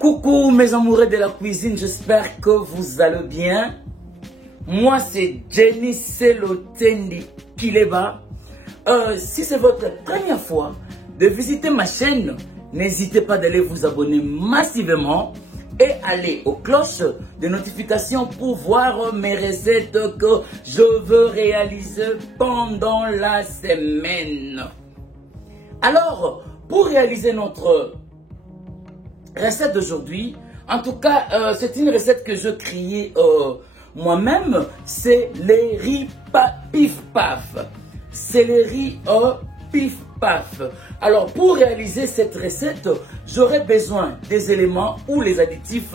Coucou mes amoureux de la cuisine, j'espère que vous allez bien. Moi c'est Jenny Selotendi Kileba. Si c'est votre première fois de visiter ma chaîne, n'hésitez pas d'aller vous abonner massivement et aller aux cloches de notification pour voir mes recettes que je veux réaliser pendant la semaine. Alors, pour réaliser notre recette d'aujourd'hui, en tout cas, c'est une recette que je créais moi-même, c'est les riz pif paf. C'est les riz pif paf. Alors, pour réaliser cette recette, j'aurai besoin des éléments ou les additifs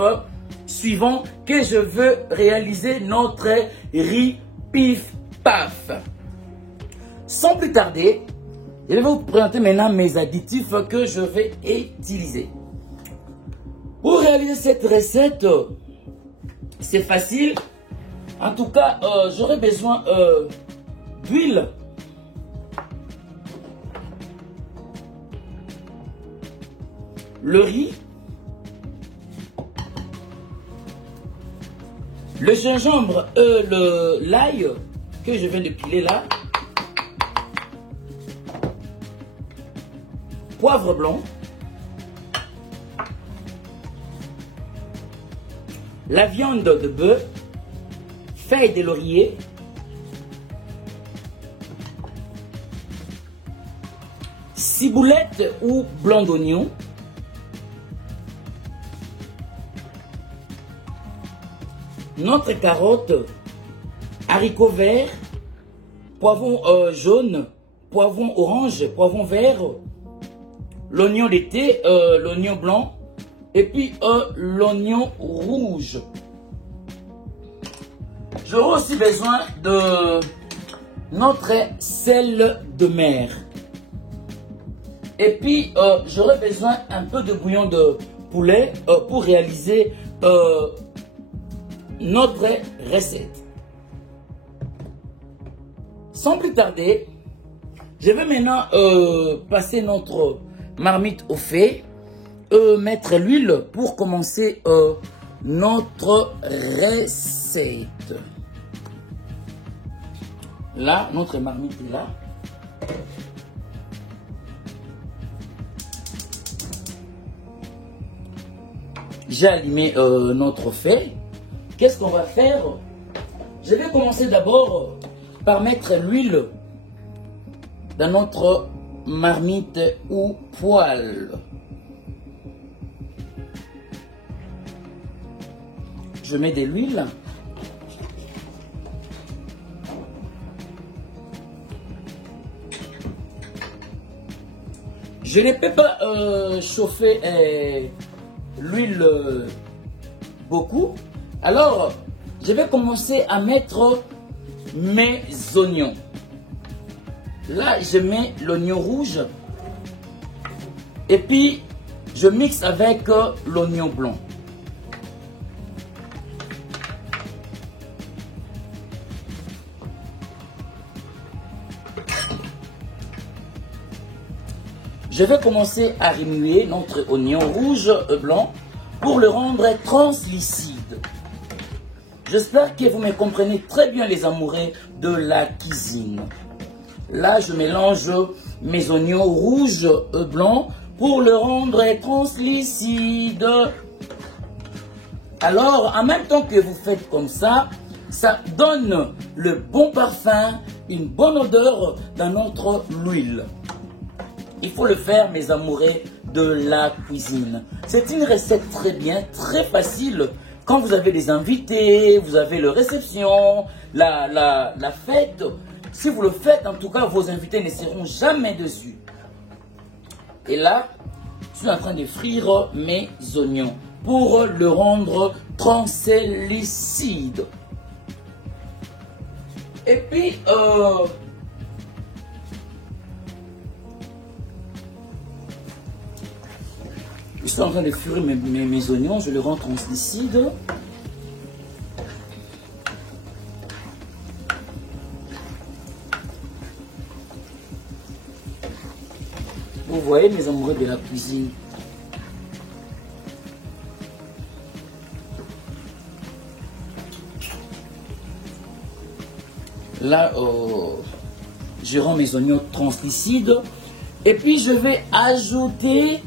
suivants que je veux réaliser notre riz pif paf. Sans plus tarder, je vais vous présenter maintenant mes additifs que je vais utiliser. Pour réaliser cette recette, c'est facile. En tout cas, j'aurai besoin d'huile, le riz, le gingembre, l'ail que je viens de piler là, poivre blanc, la viande de bœuf, feuilles de laurier, ciboulette ou blanc d'oignon, notre carotte, haricots verts, poivron jaune, poivron orange, poivron vert, l'oignon d'été, l'oignon blanc, et puis l'oignon rouge. J'aurai aussi besoin de notre sel de mer. Et puis j'aurai besoin un peu de bouillon de poulet pour réaliser notre recette. Sans plus tarder, je vais maintenant passer notre marmite au feu. Mettre l'huile pour commencer notre recette. Là, notre marmite est là. J'ai allumé notre feu. Qu'est-ce qu'on va faire? Je vais commencer d'abord par mettre l'huile dans notre marmite ou poêle. Je mets de l'huile. Je ne peux pas chauffer l'huile beaucoup. Alors, je vais commencer à mettre mes oignons. Là, je mets l'oignon rouge. Et puis, je mixe avec l'oignon blanc. Je vais commencer à remuer notre oignon rouge blanc pour le rendre translucide. J'espère que vous me comprenez très bien les amoureux de la cuisine. Là, je mélange mes oignons rouges blancs pour le rendre translucide. Alors, en même temps que vous faites comme ça, ça donne le bon parfum, une bonne odeur dans notre huile. Il faut le faire, mes amoureux de la cuisine. C'est une recette très bien, très facile. Quand vous avez des invités, vous avez la réception, la fête. Si vous le faites, en tout cas, vos invités ne seront jamais dessus. Et là, je suis en train de frire mes oignons pour le rendre translucide. Et puis, je suis en train de frire mes oignons, je les rends translucides. Vous voyez, mes amoureux de la cuisine, Là, je rends mes oignons translucides. Et puis, je vais ajouter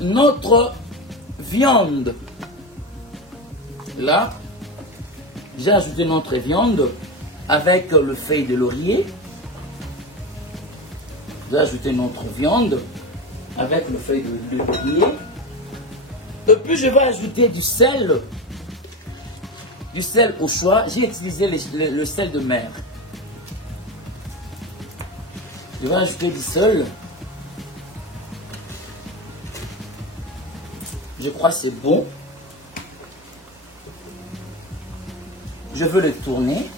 notre viande. Là, j'ai ajouté notre viande avec le feuille de laurier. J'ai ajouté notre viande avec le feuille de laurier. Et puis, je vais ajouter du sel. Du sel au choix. J'ai utilisé le sel de mer. Je vais ajouter du sel. Je crois que c'est bon. Je veux le tourner.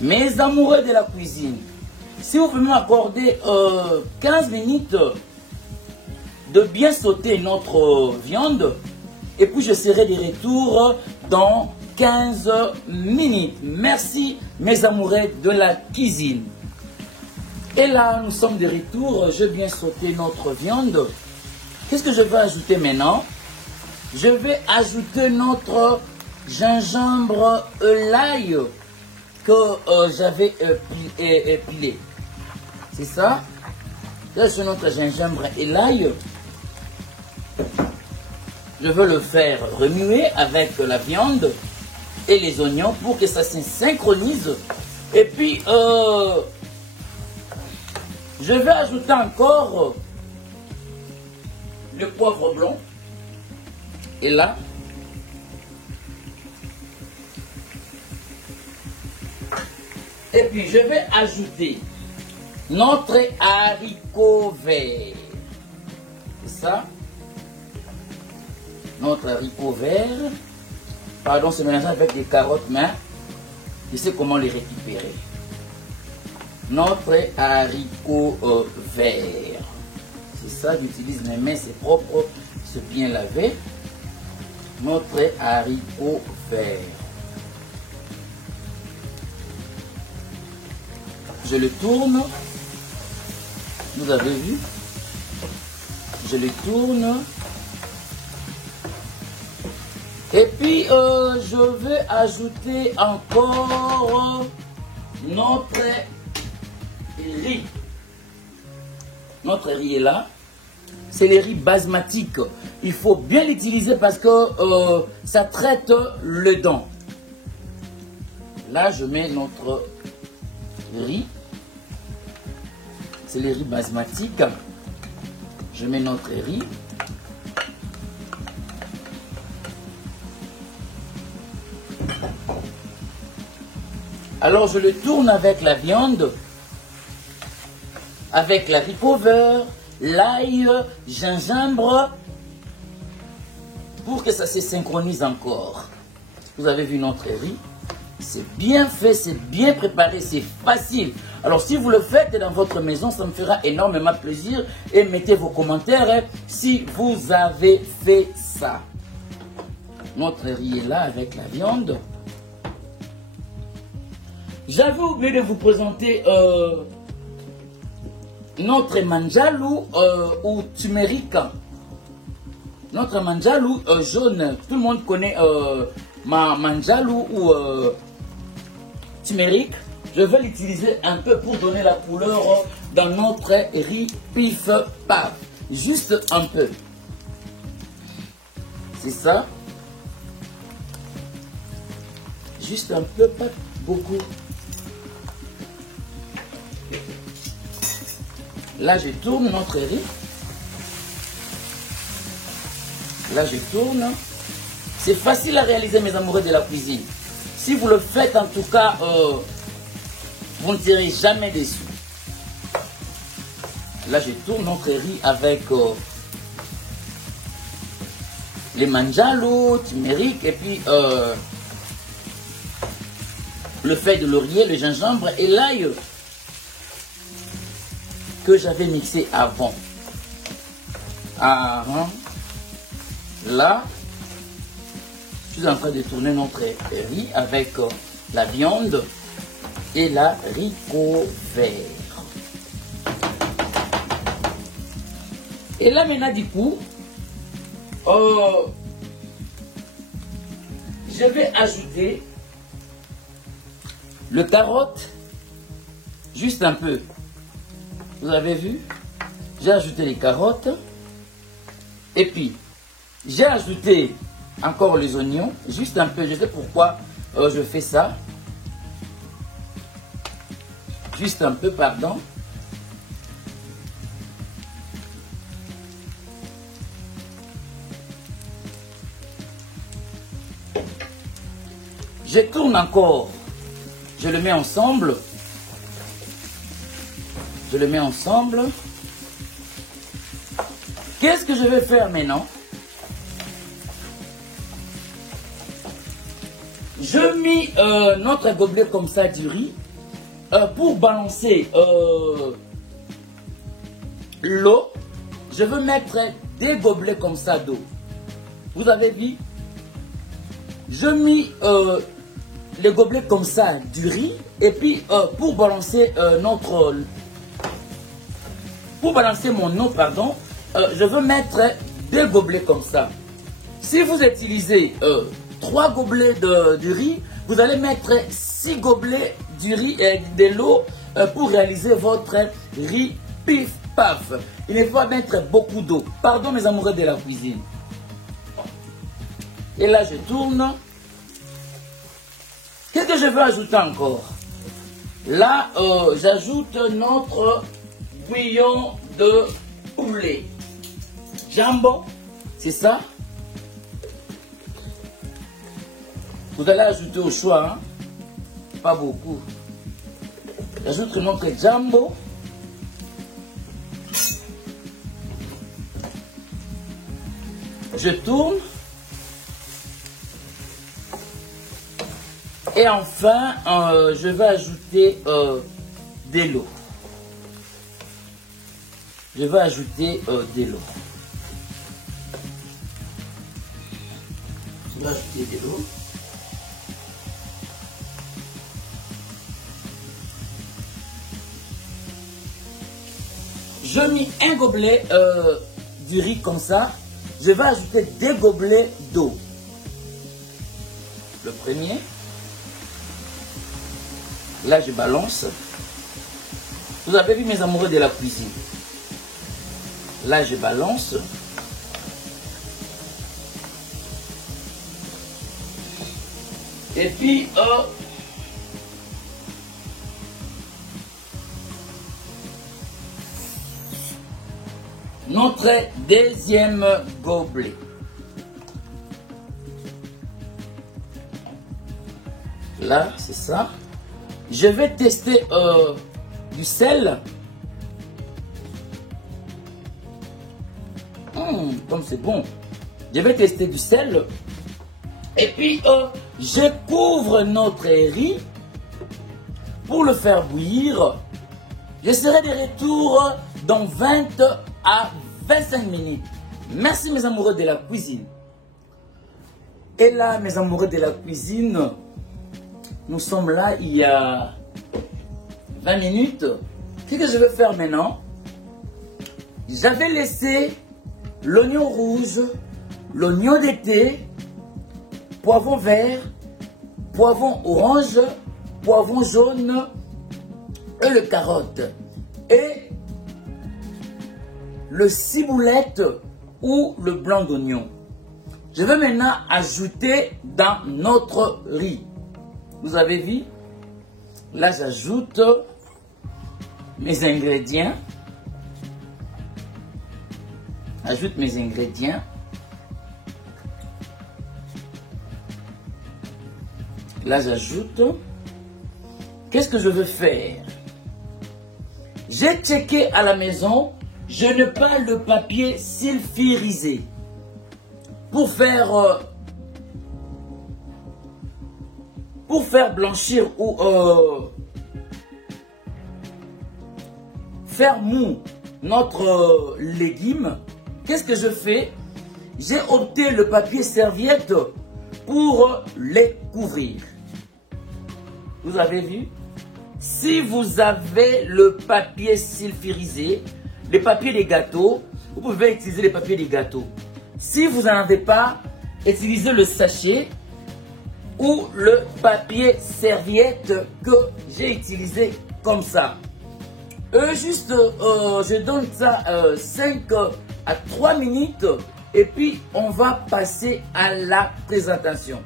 Mes amoureux de la cuisine, si vous pouvez m'accorder 15 minutes de bien sauter notre viande, et puis je serai de retour dans 15 minutes. Merci mes amoureux de la cuisine. Et là, nous sommes de retour. Je viens sauter notre viande. Qu'est-ce que je vais ajouter maintenant? Je vais ajouter notre gingembre l'ail que j'avais épilé. C'est ça? Là, c'est notre gingembre et l'ail. Je veux le faire remuer avec la viande et les oignons pour que ça se synchronise. Et puis, je vais ajouter encore le poivre blanc. Et là, et puis je vais ajouter notre haricot vert. C'est ça? Notre haricot vert. Pardon, c'est mélangé avec des carottes, mais je sais comment les récupérer. Notre haricot vert. C'est ça, j'utilise mes mains, c'est propre, c'est bien lavé. Notre haricot vert. Je le tourne. Vous avez vu? Je le tourne. Et puis, je vais ajouter encore notre riz. Notre riz est là. C'est le riz basmatique. Il faut bien l'utiliser parce que ça traite le dent. Là, je mets notre riz. C'est le riz basmatique. Je mets notre riz. Alors, je le tourne avec la viande, avec l'haricot vert, l'ail, gingembre, pour que ça se synchronise encore. Vous avez vu notre riz? C'est bien fait, c'est bien préparé, c'est facile. Alors, si vous le faites dans votre maison, ça me fera énormément plaisir. Et mettez vos commentaires si vous avez fait ça. Notre riz est là avec la viande. J'avais oublié de vous présenter notre manjalou ou turmeric. Notre manjalou jaune. Tout le monde connaît ma manjalou ou turmeric. Je vais l'utiliser un peu pour donner la couleur dans notre riz pif paf. Juste un peu. C'est ça. Juste un peu, pas beaucoup. Là, je tourne notre riz. Là, je tourne. C'est facile à réaliser, mes amoureux de la cuisine. Si vous le faites, en tout cas, vous ne serez jamais déçus. Là, je tourne notre riz avec les manjalo, turmeric, et puis le feuille de laurier, le gingembre et l'ail que j'avais mixé avant. Là, je suis en train de tourner notre riz avec la viande et l'haricot vert. Et là maintenant du coup, je vais ajouter Le carotte, juste un peu. Vous avez vu? J'ai ajouté les carottes. Et puis, j'ai ajouté encore les oignons, juste un peu. Je sais pourquoi je fais ça. Juste un peu, pardon. Je tourne encore. Je le mets ensemble. Je le mets ensemble. Qu'est-ce que je vais faire maintenant? Je mis notre gobelet comme ça du riz pour balancer l'eau. Je veux mettre des gobelets comme ça d'eau. Vous avez vu? Je mis les gobelets comme ça du riz et puis pour balancer mon eau, pardon, je veux mettre des gobelets comme ça. Si vous utilisez 3 gobelets du riz, vous allez mettre 6 gobelets du riz et de l'eau pour réaliser votre riz pif paf. Il ne faut pas mettre beaucoup d'eau. Pardon mes amoureux de la cuisine. Et là je tourne. Qu'est-ce que je veux ajouter encore? Là j'ajoute notre bouillon de poulet. Jambon, c'est ça? Vous allez ajouter au choix, hein? Pas beaucoup. J'ajoute notre jambon. Je tourne. Et enfin, je vais ajouter de l'eau. Je vais ajouter de l'eau. Je vais ajouter de l'eau. Je mets un gobelet du riz comme ça. Je vais ajouter 2 gobelets d'eau. Le premier. Là, je balance. Vous avez vu mes amoureux de la cuisine. Là, je balance. Et puis, notre deuxième gobelet. Là, c'est ça. Je vais tester du sel. Comme c'est bon. Je vais tester du sel. Et puis, je couvre notre riz pour le faire bouillir. Je serai de retour dans 20 à 25 minutes. Merci mes amoureux de la cuisine. Et là, mes amoureux de la cuisine, nous sommes là il y a 20 minutes. Qu'est-ce que je vais faire maintenant? J'avais laissé l'oignon rouge, l'oignon d'été, poivron vert, poivron orange, poivron jaune et le carotte. Et le ciboulette ou le blanc d'oignon. Je vais maintenant ajouter dans notre riz. Vous avez vu? Là, j'ajoute mes ingrédients. Ajoute mes ingrédients. Là, j'ajoute. Qu'est-ce que je veux faire? J'ai checké à la maison. Je n'ai pas le papier sulfurisé pour faire blanchir ou faire mou notre légume. Qu'est-ce que je fais? J'ai opté le papier serviette pour les couvrir. Vous avez vu? Si vous avez le papier sulfurisé, les papiers des gâteaux, vous pouvez utiliser les papiers des gâteaux. Si vous n'en avez pas, utilisez le sachet ou le papier serviette que j'ai utilisé comme ça. Je donne ça 5 à 3 minutes et puis on va passer à la présentation.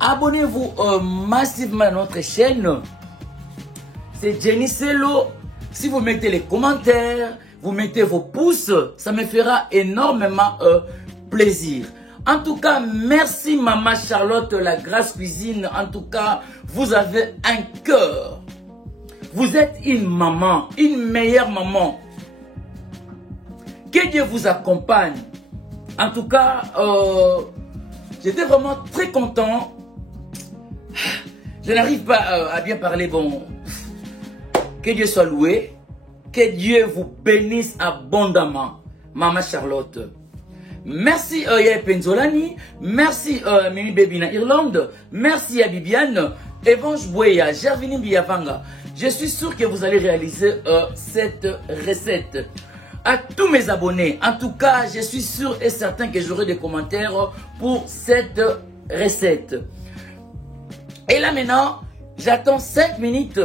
Abonnez-vous massivement à notre chaîne. C'est Jenny Sello. Si vous mettez les commentaires, vous mettez vos pouces, ça me fera énormément plaisir. En tout cas, merci Maman Charlotte, la Grasse Cuisine. En tout cas, vous avez un cœur. Vous êtes une maman, une meilleure maman. Que Dieu vous accompagne. En tout cas, j'étais vraiment très content. Je n'arrive pas à bien parler. Bon, que Dieu soit loué. Que Dieu vous bénisse abondamment, Maman Charlotte. Merci Yaya Penzolani. Merci Mimi Baby na Irlande. Merci à Bibiane. Evange Bouya, Gervini Biavanga. Je suis sûr que vous allez réaliser cette recette. À tous mes abonnés, en tout cas, je suis sûr et certain que j'aurai des commentaires pour cette recette. Et là maintenant, j'attends 5 minutes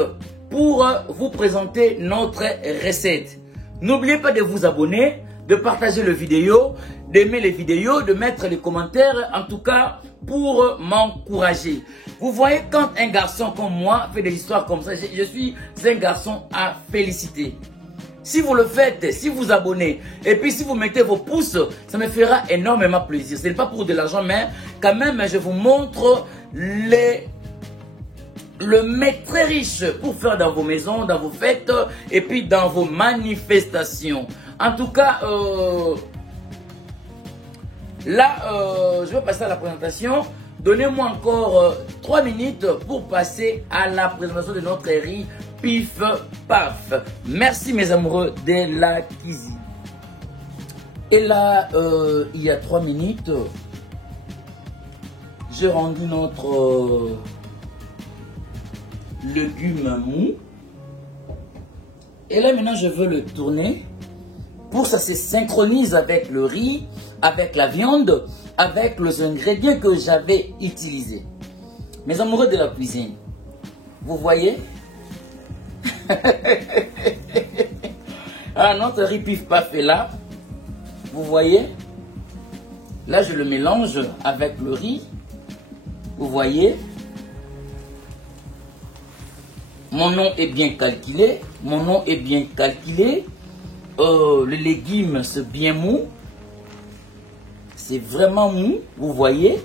pour vous présenter notre recette. N'oubliez pas de vous abonner, de partager la vidéo, d'aimer les vidéos, de mettre les commentaires, en tout cas pour m'encourager. Vous voyez, quand un garçon comme moi fait des histoires comme ça, je suis un garçon à féliciter. Si vous le faites, si vous abonnez, et puis si vous mettez vos pouces, ça me fera énormément plaisir. Ce n'est pas pour de l'argent, mais quand même, je vous montre le mets très riche pour faire dans vos maisons, dans vos fêtes, et puis dans vos manifestations. En tout cas, là, je vais passer à la présentation. Donnez-moi encore 3 minutes pour passer à la présentation de notre riz pif paf. Merci mes amoureux de la cuisine. Et là, il y a 3 minutes, j'ai rendu notre légume mou. Et là maintenant, je veux le tourner pour que ça se synchronise avec le riz, avec la viande, avec les ingrédients que j'avais utilisés. Mes amoureux de la cuisine, vous voyez? Ah, notre riz pif paf est là. Vous voyez? Là, je le mélange avec le riz. Vous voyez? Mon nom est bien calculé. Mon nom est bien calculé. Les légumes, c'est bien mou. C'est vraiment mou, vous voyez.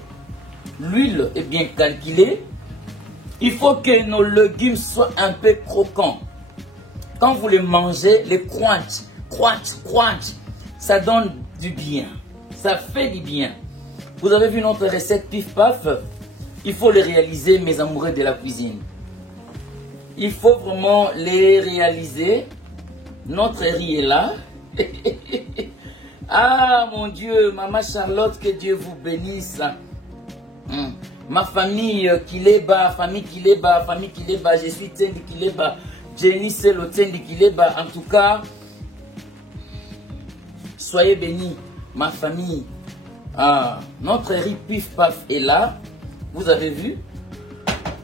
L'huile est bien calculée. Il faut que nos légumes soient un peu croquants. Quand vous les mangez, les crunch, ça donne du bien. Ça fait du bien. Vous avez vu notre recette pif paf. Il faut les réaliser, mes amoureux de la cuisine. Il faut vraiment les réaliser. Notre riz est là. Ah mon Dieu, Maman Charlotte, que Dieu vous bénisse. Ma famille Kileba, famille Kileba, famille Kileba, je suis Tsendi Kileba, Jenny Sello Tsendi Kileba. En tout cas, soyez bénis, ma famille. Notre riz pif paf est là. Vous avez vu?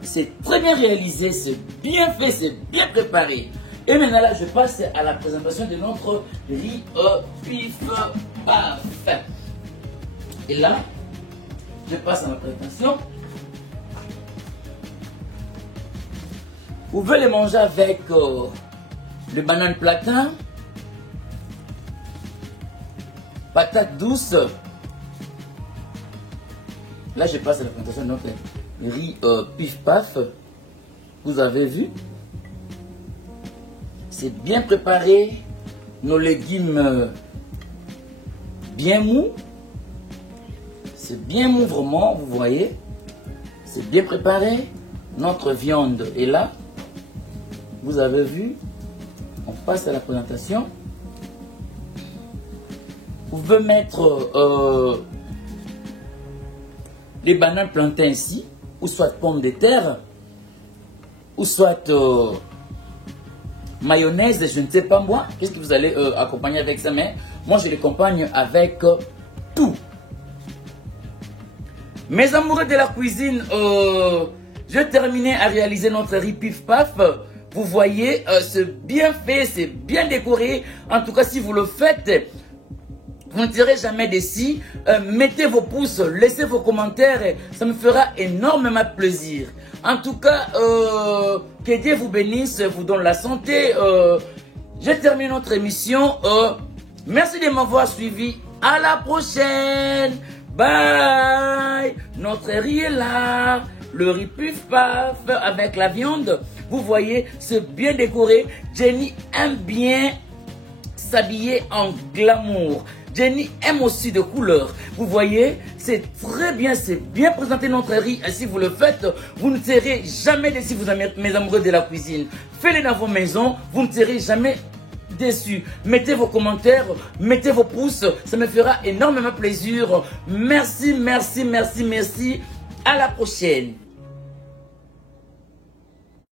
C'est très bien réalisé, c'est bien fait, c'est bien préparé. Et maintenant là, je passe à la présentation de notre riz pif paf. Et là, je passe à ma présentation. Vous pouvez les manger avec le banane platin, patate douce. Là, je passe à la présentation de notre riz pif paf. Vous avez vu? C'est bien préparé. Nos légumes bien mous. C'est bien mou vraiment, vous voyez. C'est bien préparé. Notre viande est là. Vous avez vu. On passe à la présentation. Vous pouvez mettre les bananes plantains ici, ou soit pommes de terre, ou soit mayonnaise, je ne sais pas moi. Qu'est-ce que vous allez accompagner avec ça? Mais moi, je l'accompagne avec tout. Mes amoureux de la cuisine, je terminais à réaliser notre riz pif paf. Vous voyez, c'est bien fait, c'est bien décoré. En tout cas, si vous le faites, vous ne tirez jamais d'ici. Mettez vos pouces, laissez vos commentaires. Ça me fera énormément plaisir. En tout cas, que Dieu vous bénisse, vous donne la santé. Je termine notre émission. Merci de m'avoir suivi. À la prochaine. Bye. Notre riz est là. Le riz pif paf avec la viande. Vous voyez, c'est bien décoré. Jenny aime bien s'habiller en glamour. Jenny aime aussi de couleurs. Vous voyez, c'est très bien, c'est bien présenté notre riz. Et si vous le faites, vous ne serez jamais déçus, vous mes amoureux de la cuisine. Faites-le dans vos maisons, vous ne serez jamais déçus. Mettez vos commentaires, mettez vos pouces, ça me fera énormément plaisir. Merci, merci, merci, merci. À la prochaine.